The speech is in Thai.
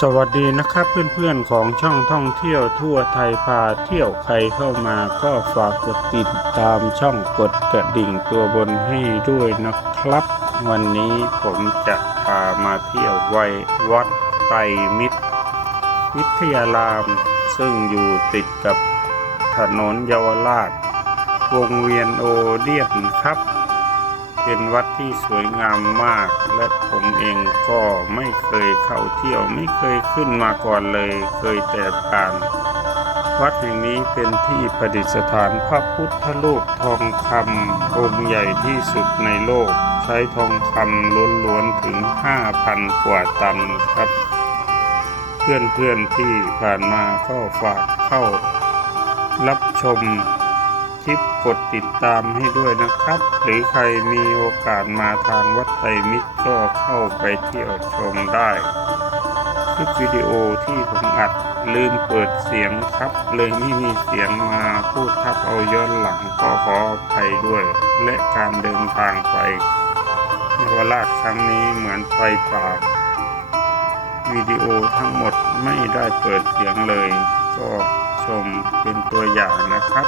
สวัสดีนะครับเพื่อนๆของช่องท่องเที่ยวทั่วไทยพาเที่ยวใครเข้ามาก็ฝากกดติดตามช่องกดกระดิ่งตัวบนให้ด้วยนะครับ วันนี้ผมจะพามาเที่ยวไว้วัดไตรมิตร วิทยาราม ซึ่งอยู่ติดกับถนนเยาวราช วงเวียนโอเดียนครับ เป็นวัดที่สวยงามมาก และผมเองก็ไม่เคยเข้าเที่ยวไม่เคยขึ้นมาก่อนเลย เคยแต่ผ่าน วัดแห่งนี้เป็นที่ประดิษฐานพระพุทธรูปทองคำองค์ใหญ่ที่สุดในโลก ใช้ทองคำล้วนๆถึง 5,000 กว่าตันครับ เพื่อนๆที่ผ่านมาก็ฝากเข้ารับชม คลิปกดติดตามให้ด้วยนะครับ หรือใครมีโอกาสมาทางวัดไตรมิตรก็เข้าไปเที่ยวชมได้ คลิปวิดีโอที่ผมอัดลืมเปิดเสียงครับ เลยไม่มีเสียงมาพูดทับเอาย้อนหลังก็ขออภัยด้วย และการเดินทางไปเยาวราชครั้งนี้เหมือนไฟป่าวิดีโอทั้งหมดไม่ได้เปิดเสียงเลย ก็ชมเป็นตัวอย่างนะครับ